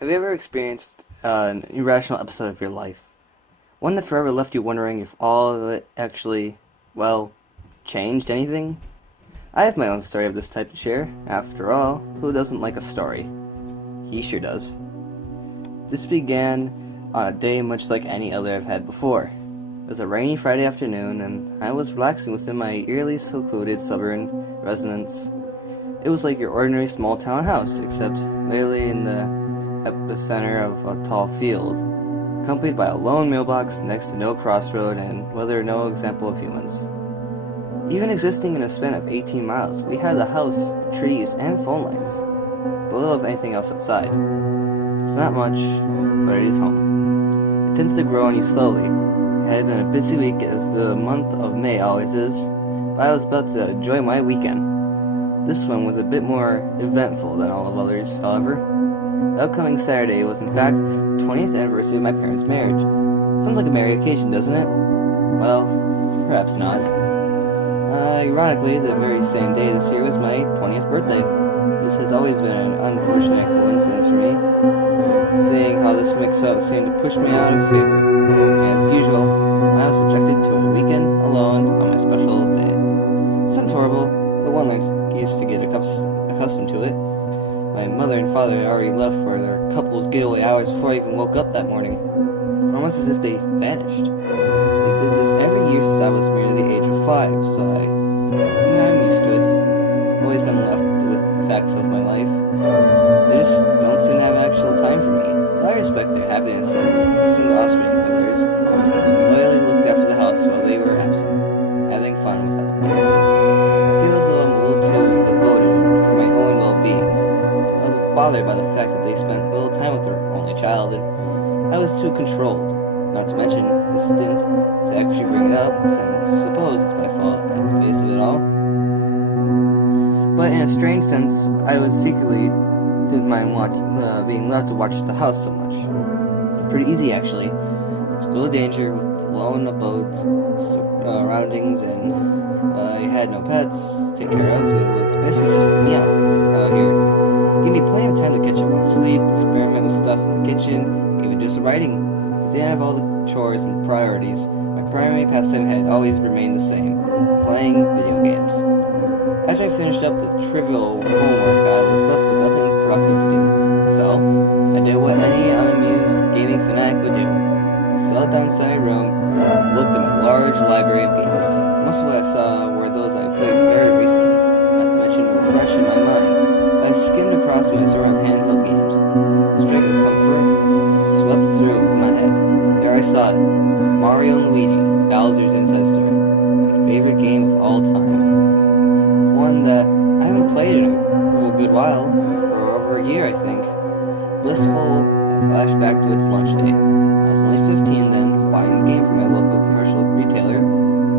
Have you ever experienced an irrational episode of your life? One that forever left you wondering if all of it actually, well, changed anything? I have my own story of this type to share. After all, who doesn't like a story? He sure does. This began on a day much like any other I've had before. It was a rainy Friday afternoon, and I was relaxing within my eerily secluded suburban residence. It was like your ordinary small-town house, except merely in the epicenter of a tall field, accompanied by a lone mailbox next to no crossroad and whether no example of humans. Even existing in a span of 18 miles, we had the house, the trees, and phone lines, below of anything else outside. It's not much, but it is home. It tends to grow on you slowly. It had been a busy week as the month of May always is, but I was about to enjoy my weekend. This one was a bit more eventful than all of others, however. The upcoming Saturday was in fact the 20th anniversary of my parents' marriage. Sounds like a merry occasion, doesn't it? Well, perhaps not. Ironically, the very same day this year was my 20th birthday. This has always been an unfortunate coincidence for me. Seeing how this mix-up seemed to push me out of favor. As usual, I was subjected to a weekend alone on my special day. Sounds horrible, but one used to get accustomed to it. My mother and father had already left for their couple's getaway hours before I even woke up that morning, almost as if they vanished. They did this every year since I was merely the age of 5, so I'm used to it. I've always been left with the facts of my life. They just don't seem to have actual time for me. But I respect their happiness as a single offspring of theirs, and loyally looked after the house while they were absent, having fun without me. I feel as though I'm a little too devoted for my own well-being. I was bothered by the fact that they spent little time with their only child, and I was too controlled, not to mention distant, to actually bring it up, since suppose it's my fault at the base of it all. But in a strange sense, I was secretly didn't mind being left to watch the house so much. It was pretty easy, actually. There was little danger with the lone abode surroundings, and I had no pets to take care of. It was basically just me out here. Give me plenty of time to catch up on sleep, experiment with stuff in the kitchen, even do some writing. But didn't have all the chores and priorities. My primary pastime had always remained the same: playing video games. After I finished up the trivial homework, I was left with nothing productive to do. So, I did what any unamused gaming fanatic would do. I settled down inside my room and looked at my large library of games. Most of what I saw were those I played very recently, not to mention were fresh in my mind. I skimmed across my assortment of handheld games. A streak of comfort swept through my head. There I saw it. Mario and Luigi, Bowser's Inside Story. My favorite game of all time. One that I haven't played in a good while, for over a year I think. Blissful, I flashed back to its launch day. I was only 15 then, buying the game from my local commercial retailer.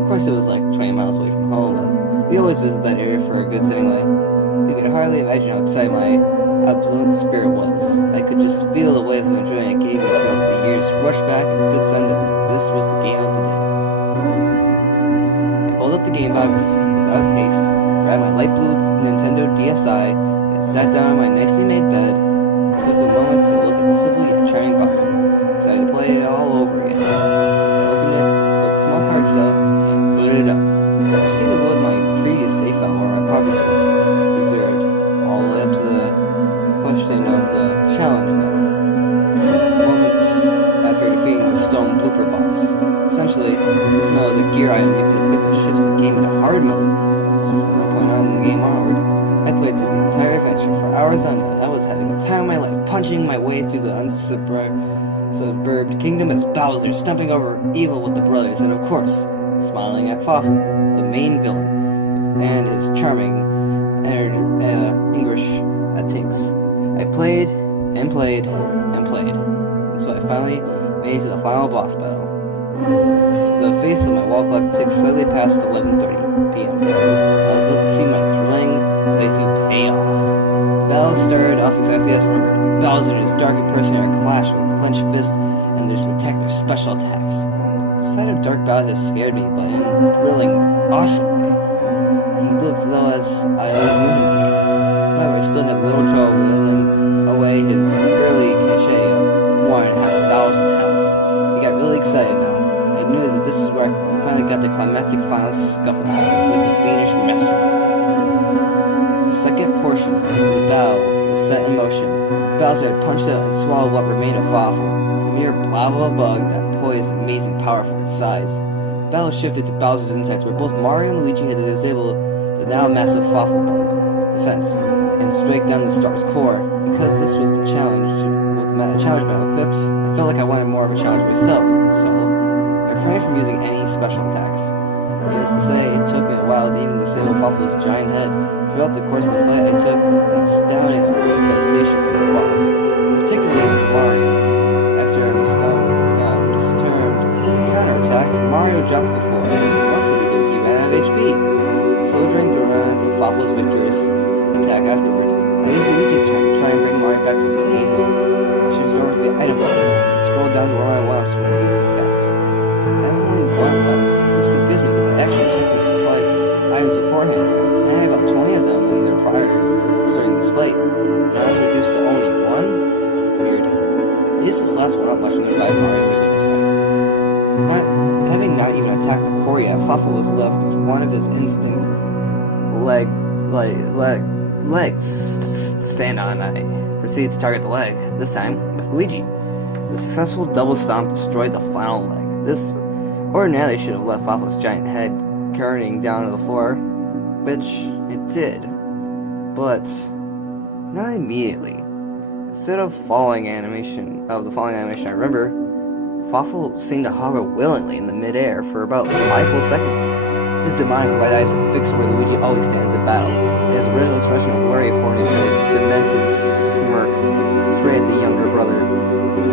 Of course it was like 20 miles away from home, but we always visit that area for our goods anyway. You could hardly imagine how excited my absolute spirit was. I could just feel the wave of enjoyment it gave me throughout the years rush back and good sign that this was the game of the day. I pulled up the game box without haste, grabbed my light blue Nintendo DSi, and sat down on my nicely made bed. I took a moment to look at the simple yet charming box, decided to play it all over again. I opened it, took a small cartridge out, and booted it up. I proceeded to load my previous save file where my progress was preserved, all the way up to the question of the challenge medal. Moments after defeating the stone blooper boss. Essentially, this medal is a gear item you can equip that shifts the game into hard mode. So from that point on in the game onward, I played through the entire adventure for hours on end. I was having the time of my life, punching my way through the unsuburb kingdom as Bowser, stumping over evil with the brothers, and of course, smiling at Fawful, the main villain, and his charming English Tinks. I played and played and played, until I finally made it to the final boss battle. The face of my wall clock ticked slightly past 11:30 p.m. I was about to see my thrilling playthrough pay off. The battle started off exactly as remembered. Bowser and his dark impersonator clash with clenched fists and their spectacular special attacks. The sight of Dark Bowser scared me, but in a thrilling, awesome way. He looked though as I always knew him to be. However, I still had little trouble whittling away his barely excited now. I knew that this is where I finally got the climactic final scuffle with the Danish master. The second portion of the battle was set in motion. Bowser had punched out and swallowed what remained of Fawful, a mere blob of a bug that poised amazing power for its size. The battle shifted to Bowser's insides, where both Mario and Luigi had to disable the now massive Fawful bug defense and strike down the star's core. Because this was the challenge, with the challenge battle equipped, I felt like I wanted more of a challenge myself, so I refrained from using any special attacks. Needless to say, it took me a while to even disable Fawful's giant head. Throughout the course of the fight, I took an astounding amount of devastation from the boss, particularly Mario. After a mistimed counterattack, Mario dropped to the floor. That's what he did. He ran out of HP. So during the runs of Fawful's victorious attack afterward, I used Luigi's turn to try and bring Mario back from this game over. She was over to the item book and scrolled down to where my one-ups were kept. I had only one left. This confused me because I actually checked my supplies items beforehand. I had about 20 of them in there prior to starting this fight. Now I was reduced to only one? Weird. I used this last one-up much to revive Mario and resume the fight. Having not even attacked the core yet, Fawful was left with one of his instinct legs to stand on. I proceeded to target the leg, this time with Luigi. The successful double stomp destroyed the final leg. This ordinarily should have left Fawful's giant head curling down to the floor, which it did, but not immediately. Instead of the falling animation, I remember, Fawful seemed to hover willingly in the midair for about 5 full seconds. His demonic white eyes were fixed where Luigi always stands in battle, and his original expression of worry forming a demented smirk straight at the younger brother.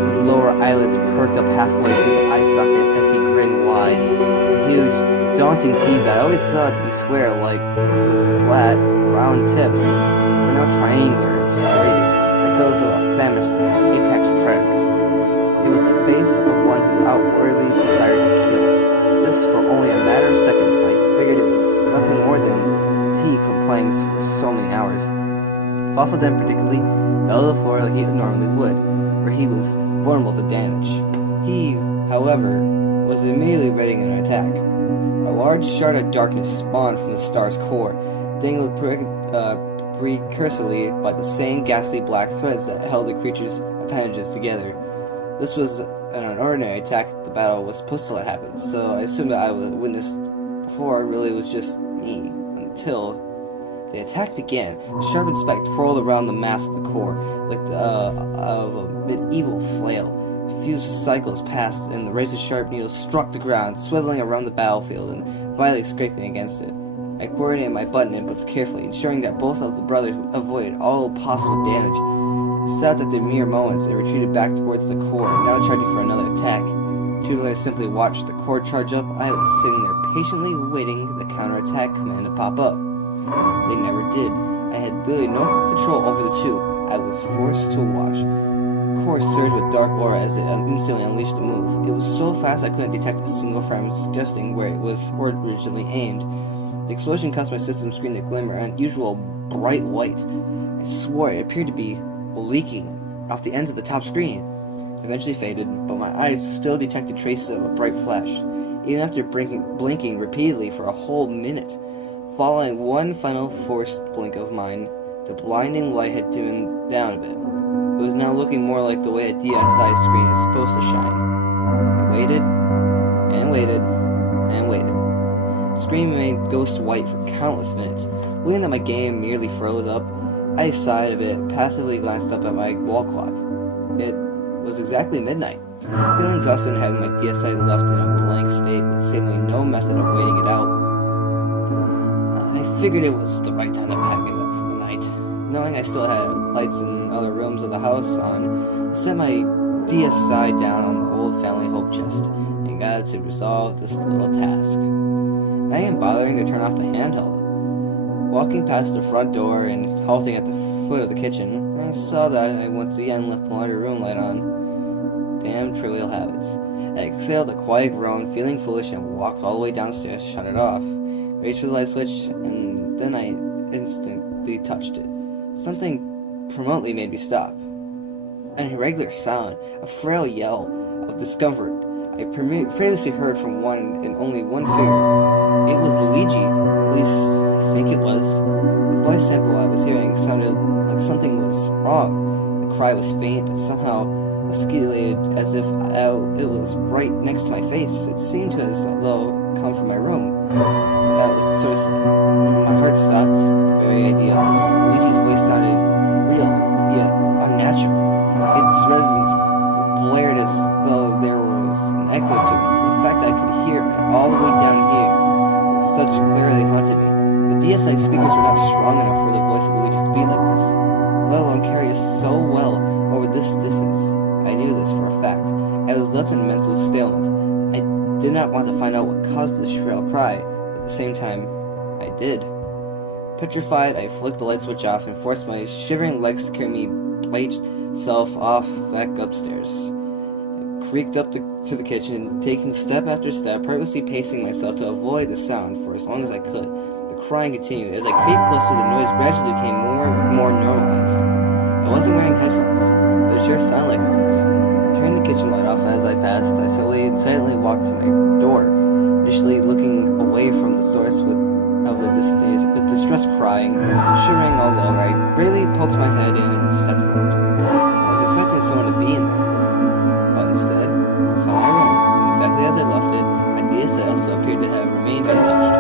His lower eyelids perked up halfway through the eye socket as he grinned wide. His huge, daunting teeth I always saw to be square-like, with flat, round tips, were now triangular and serrated, like those of a famished apex predator. It was the face of one who outwardly desired to kill. This for only a matter of seconds. I figured it was nothing more than fatigue from playing for so many hours. Fawful then particularly fell to the floor like he normally would, where he was vulnerable to damage. He, however, was immediately ready an attack. A large shard of darkness spawned from the star's core, dangled precursorily by the same ghastly black threads that held the creature's appendages together. This was an ordinary attack the battle was supposed to let happen, so I assumed that I witnessed before really was just me, until the attack began. A sharpened spike twirled around the mass of the core, like of a medieval flail. A few cycles passed, and the razor-sharp needle struck the ground, swiveling around the battlefield and violently scraping against it. I coordinated my button inputs carefully, ensuring that both of the brothers avoided all possible damage. Stopped at the mere moments and retreated back towards the core, now charging for another attack. The two brothers simply watched the core charge up. I was sitting there patiently waiting the counterattack command to pop up. They never did. I had literally no control over the two. I was forced to watch. The core surged with dark aura as it instantly unleashed the move. It was so fast I couldn't detect a single frame, suggesting where it was originally aimed. The explosion caused my system screen to glimmer an unusual bright white. I swore it appeared to be leaking off the ends of the top screen. It eventually faded, but my eyes still detected traces of a bright flash, even after blinking repeatedly for a whole minute. Following one final forced blink of mine, the blinding light had dimmed down a bit. It was now looking more like the way a DSi screen is supposed to shine. I waited, and waited, and waited. The screen remained ghost white for countless minutes. Believing that my game merely froze up, I sighed a bit, passively glanced up at my wall clock. It was exactly midnight. Feeling exhausted and having my DSi left in a blank state with seemingly no method of waiting it out, I figured it was the right time to pack it up for the night. Knowing I still had lights in other rooms of the house on, I set my DSi down on the old family hope chest and got to resolve this little task. Not even bothering to turn off the handheld. Walking past the front door and halting at the foot of the kitchen, I saw that I once again left the laundry room light on. Damn trivial habits. I exhaled a quiet groan, feeling foolish, and walked all the way downstairs to shut it off. Reached for the light switch, and then I instantly touched it. Something promptly made me stop. An irregular sound, a frail yell of discomfort. I previously heard from one and only one figure. It was Luigi, at least I think it was. The voice sample I was hearing sounded like something was wrong. The cry was faint, but somehow escalated as if it was right next to my face. It seemed to as though it come from my room. And that was the source. My heart stopped at the very idea of this. Luigi's voice sounded real, yet unnatural. Its resonance blared as though there was an echo to it. The fact that I could hear it all the way down here such clearly haunted me. The DSI speakers were not strong enough for the voice of Luigi to be like this, let alone carry us so well over this distance. I knew this for a fact. I was left in a mental stalemate. I did not want to find out what caused this shrill cry, but at the same time, I did. Petrified, I flicked the light switch off and forced my shivering legs to carry me plate self off back upstairs. I creaked up to the kitchen, taking step after step, purposely pacing myself to avoid the sound for as long as I could. The crying continued. As I creeped closer, the noise gradually became more and more normalized. I wasn't wearing headphones, but it sure sounded like I was. Turning the kitchen light off as I passed, I silently walked to my door, initially looking away from the source of the distressed crying, shivering all over. I barely poked my head in and stepped forward. I was expecting someone to be in there, but instead, I saw my room, and exactly as I left it, my DSL also appeared to have remained untouched.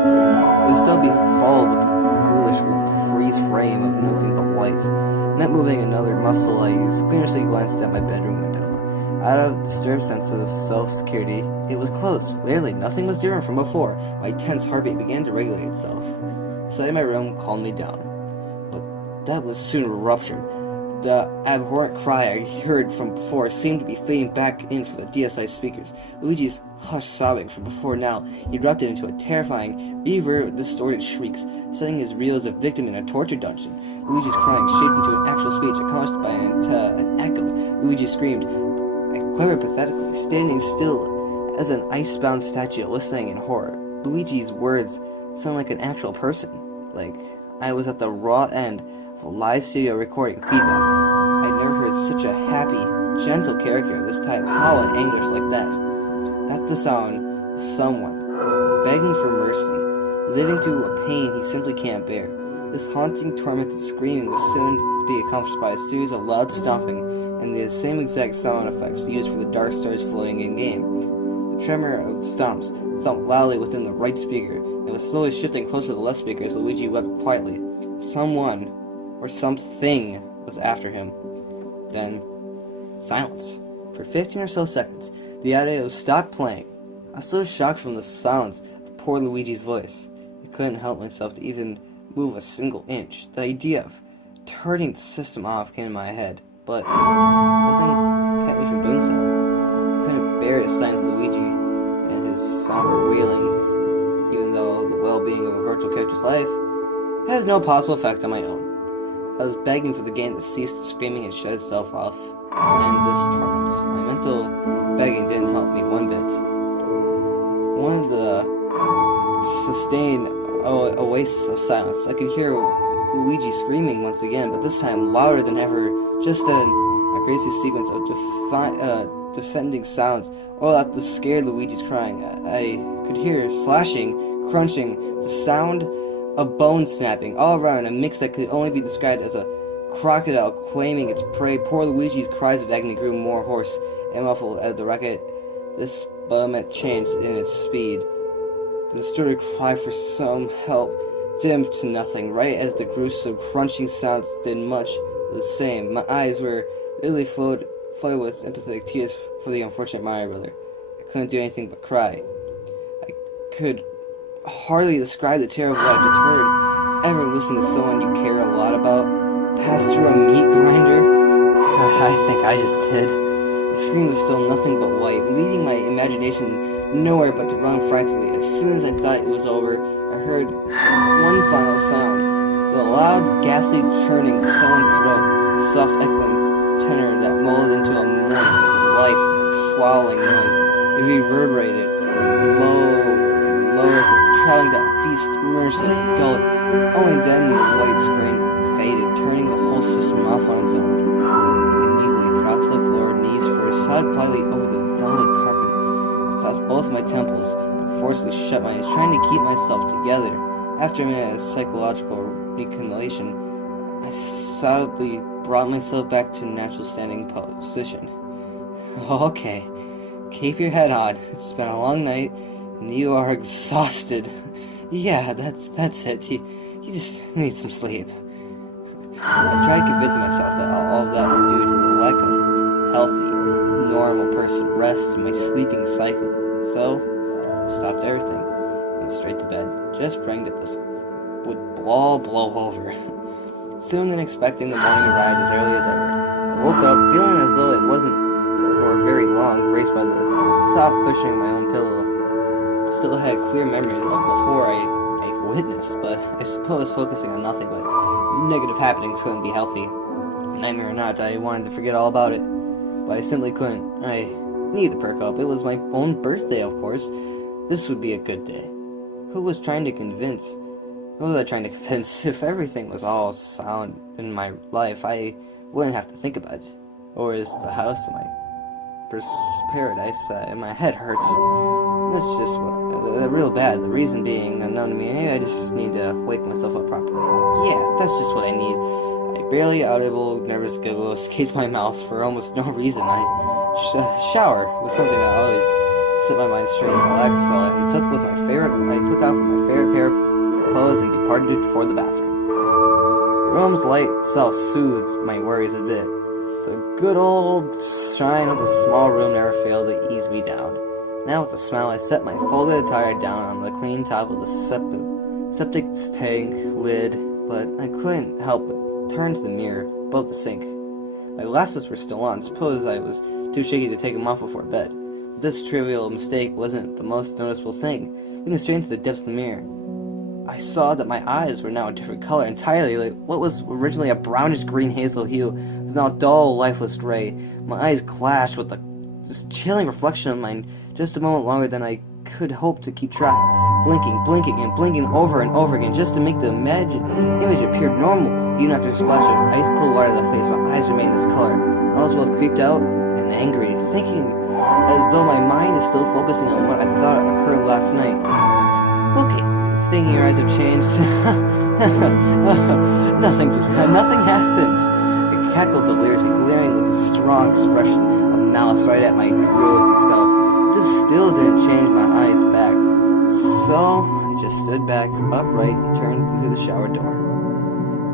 It would still be followed with the ghoulish freeze frame of nothing but lights. Not moving another muscle, I squeamishly glanced at my bedroom window. Out of disturbed sense of self-security, it was closed. Clearly, nothing was different from before. My tense heartbeat began to regulate itself. The sight of my room calmed me down. But that was soon ruptured. The abhorrent cry I heard from before seemed to be fading back in from the DSI speakers. Luigi's hushed sobbing from before now erupted into a terrifying, distorted shrieks, setting his reel as a victim in a torture dungeon. Luigi's crying shaped into an actual speech accompanied by an echo. Luigi screamed. I quivered pathetically, standing still as an ice-bound statue, listening in horror. Luigi's words sounded like an actual person, like I was at the raw end of a live studio recording feedback. I'd never heard such a happy, gentle character of this type howl in anguish like that. That's the sound of someone begging for mercy, living through a pain he simply can't bear. This haunting, tormented screaming was soon to be accomplished by a series of loud stomping and the same exact sound effects used for the dark stars floating in-game. The tremor of the stomps thumped loudly within the right speaker and was slowly shifting closer to the left speaker as Luigi wept quietly. Someone, or something, was after him. Then, silence. For 15 or so seconds, the audio stopped playing. I was so shocked from the silence of poor Luigi's voice. I couldn't help myself to even move a single inch. The idea of turning the system off came in my head, but something kept me from doing so. I couldn't bear to silence Luigi and his somber wailing, even though the well-being of a virtual character's life has no possible effect on my own. I was begging for the game to cease the screaming and shut itself off and end this torment. My mental begging didn't help me one bit. One of the sustained oasis of silence, I could hear Luigi screaming once again, but this time louder than ever. Just then, a crazy sequence of defending sounds all out to scare Luigi's crying. I could hear slashing, crunching, the sound of bone snapping all around, a mix that could only be described as a crocodile claiming its prey. Poor Luigi's cries of agony grew more hoarse and muffled as the racket this bellowment changed in its speed. The distorted cry for some help dimmed to nothing, right as the gruesome crunching sounds did much the same. My eyes were literally flooded with empathetic tears for the unfortunate Mario brother. I couldn't do anything but cry. I could hardly describe the terror of what I just heard. Ever listen to someone you care a lot about pass through a meat grinder? I think I just did. The screen was still nothing but white, leading my imagination nowhere but to run frantically. As soon as I thought it was over, I heard one final sound. The loud, ghastly churning of someone's throat, a soft echoing tenor that molded into a moist, life swallowing noise. It reverberated lower and lower as if trailing that beast's merciless gullet. Only then the white screen faded, turning the whole system off on its own. I immediately dropped to the floor, knees first, sobbed quietly over the velvet carpet. I clasped both my temples and forcibly shut my eyes, trying to keep myself together. After a minute of psychological reconsolidation, I solidly brought myself back to natural standing position. Okay, keep your head on. It's been a long night, and you are exhausted. Yeah, that's it. You just need some sleep. I tried convincing myself that all of that was due to the lack of healthy, normal person rest in my sleeping cycle. So, I stopped everything, went straight to bed, just praying that this would all blow over. Soon then expecting the morning arrived as early as ever. I woke up feeling as though it wasn't for very long, graced by the soft cushioning of my own pillow. I still had clear memories of the horror I witnessed, but I suppose focusing on nothing but negative happenings couldn't be healthy. Nightmare or not, I wanted to forget all about it, but I simply couldn't. I needed to perk up. It was my own birthday, of course. This would be a good day. Who was I trying to convince? If everything was all sound in my life, I wouldn't have to think about it. Or is the house in my paradise, and my head hurts. That's just real bad. The reason being unknown to me. Maybe I just need to wake myself up properly. Yeah, that's just what I need. A barely audible, nervous giggle escaped my mouth for almost no reason. Shower was something that always set my mind straight and relaxed. So I took off with my favorite pair of clothes and departed for the bathroom. The room's light itself soothes my worries a bit. The good old shine of the small room never failed to ease me down. Now with a smile, I set my folded attire down on the clean top of the septic tank lid, but I couldn't help but turn to the mirror above the sink. My glasses were still on. Suppose I was too shaky to take them off before bed. But this trivial mistake wasn't the most noticeable thing. Looking straight into the depths of the mirror, I saw that my eyes were now a different color entirely. Like what was originally a brownish green hazel hue was now a dull, lifeless gray. My eyes clashed with this chilling reflection of mine just a moment longer than I could hope to keep track. Blinking, and blinking over and over again just to make the image appear normal. Even after a splash of ice-cold water to the face, my eyes remained this color. I was both creeped out and angry, thinking as though my mind is still focusing on what I thought occurred last night. Okay. Thinking your eyes have changed. Nothing happened. I cackled deliriously, glaring with a strong expression of malice right at my rosy self. This still didn't change my eyes back. So I just stood back upright and turned into the shower door.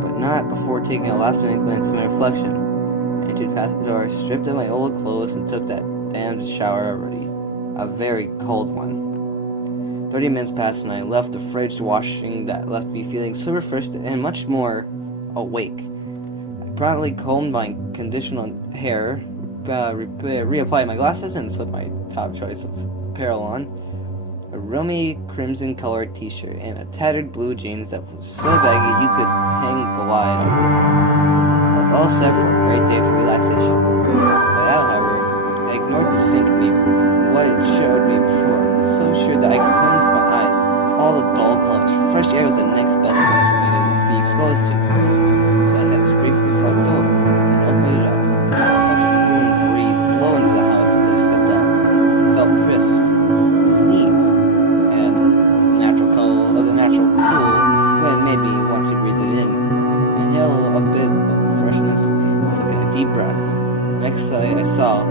But not before taking a last-minute glance at my reflection. I entered past the door, stripped of my old clothes, and took that damned shower already. A very cold one. 30 minutes passed and I left the fridge washing that left me feeling so refreshed and much more awake. I promptly combed my conditioned hair, reapplied my glasses, and slipped my top choice of apparel on. A roomy crimson-colored t-shirt and a tattered blue jeans that was so baggy you could hang glide on with them. I was all set for a great day for relaxation. But now, however, I ignored the sink mirror. What it showed me before, so sure that I cleansed my eyes with all the dull colors. Fresh air was the next best thing for me to be exposed to. So I had to scrape at the front door and open it up. I felt a cooling breeze blow into the house as I stepped out. It felt crisp, clean, and the natural cool wind made me want to breathe it in. I inhaled a bit of freshness and took in a deep breath. The next sight I saw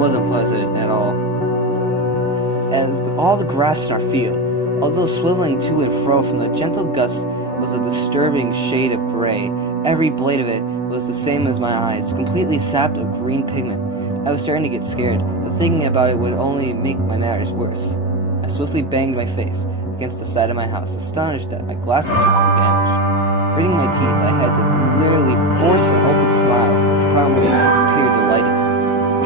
wasn't pleasant at all. As all the grass in our field, although swiveling to and fro from the gentle gust, was a disturbing shade of gray. Every blade of it was the same as my eyes, completely sapped of green pigment. I was starting to get scared, but thinking about it would only make my matters worse. I swiftly banged my face against the side of my house, astonished that my glasses took no damage. Gritting my teeth, I had to literally force an open smile to properly appear delighted.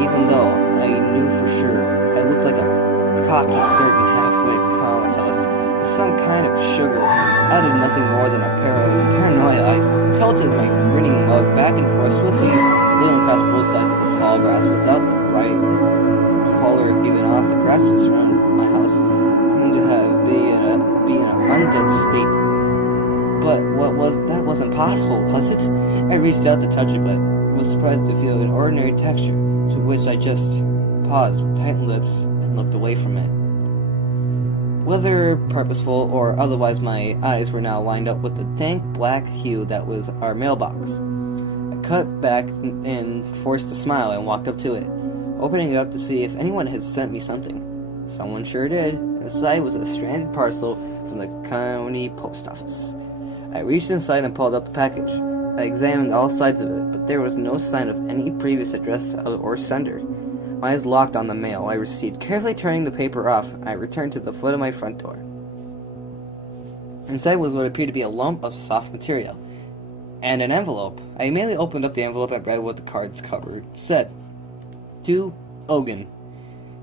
Even though I knew for sure I looked like a cocky, certain, half-wit comatose with some kind of sugar. Out of nothing more than a paranoia, I tilted my grinning mug back and forth, swiftly wheeling across both sides of the tall grass without the bright color giving off. The grass was around my house seemed to have be in an undead state. But that wasn't possible, was it? I reached out to touch it, but was surprised to feel an ordinary texture, to which I just paused with tightened lips and looked away from it. Whether purposeful or otherwise, my eyes were now lined up with the dank black hue that was our mailbox. I cut back and forced a smile and walked up to it, opening it up to see if anyone had sent me something. Someone sure did. Inside was a stranded parcel from the county post office. I reached inside and pulled out the package. I examined all sides of it, but there was no sign of any previous address or sender. My eyes locked on the mail I received. Carefully turning the paper off, I returned to the foot of my front door. Inside was what appeared to be a lump of soft material and an envelope. I immediately opened up the envelope and read what the card's cover said. To Ogun.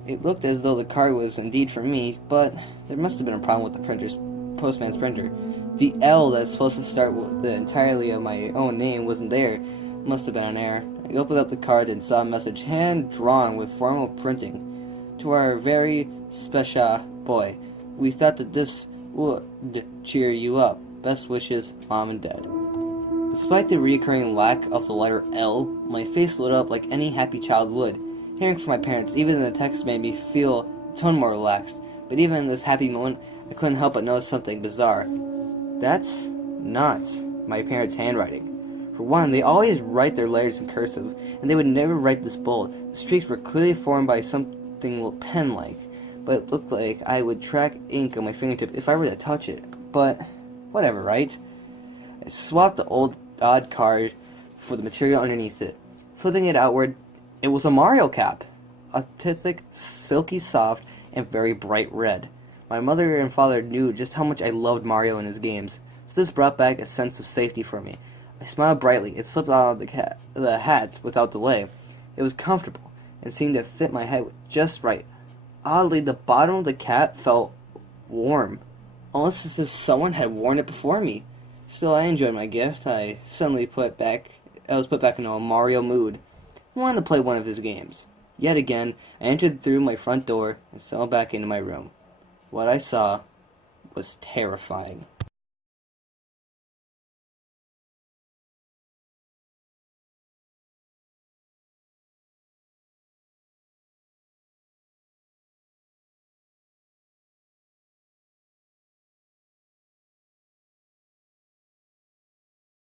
It looked as though the card was indeed for me, but there must have been a problem with the postman's printer. The L that's supposed to start with the entirety of my own name wasn't there. Must have been an error. I opened up the card and saw a message hand-drawn with formal printing. To our very special boy. We thought that this would cheer you up. Best wishes, Mom and Dad. Despite the recurring lack of the letter L, my face lit up like any happy child would. Hearing from my parents, even the text made me feel a ton more relaxed. But even in this happy moment, I couldn't help but notice something bizarre. That's not my parents' handwriting. For one, they always write their letters in cursive, and they would never write this bold. The streaks were clearly formed by something pen-like, but it looked like I would track ink on my fingertip if I were to touch it. But whatever, right? I swapped the odd card for the material underneath it. Flipping it outward, it was a Mario cap. A thick, silky soft, and very bright red. My mother and father knew just how much I loved Mario and his games, so this brought back a sense of safety for me. I smiled brightly. It slipped out of the hat without delay. It was comfortable and seemed to fit my head just right. Oddly, the bottom of the cap felt warm, almost as if someone had worn it before me. Still, I enjoyed my gift. I was put back into a Mario mood. I wanted to play one of his games. Yet again, I entered through my front door and settled back into my room. What I saw was terrifying.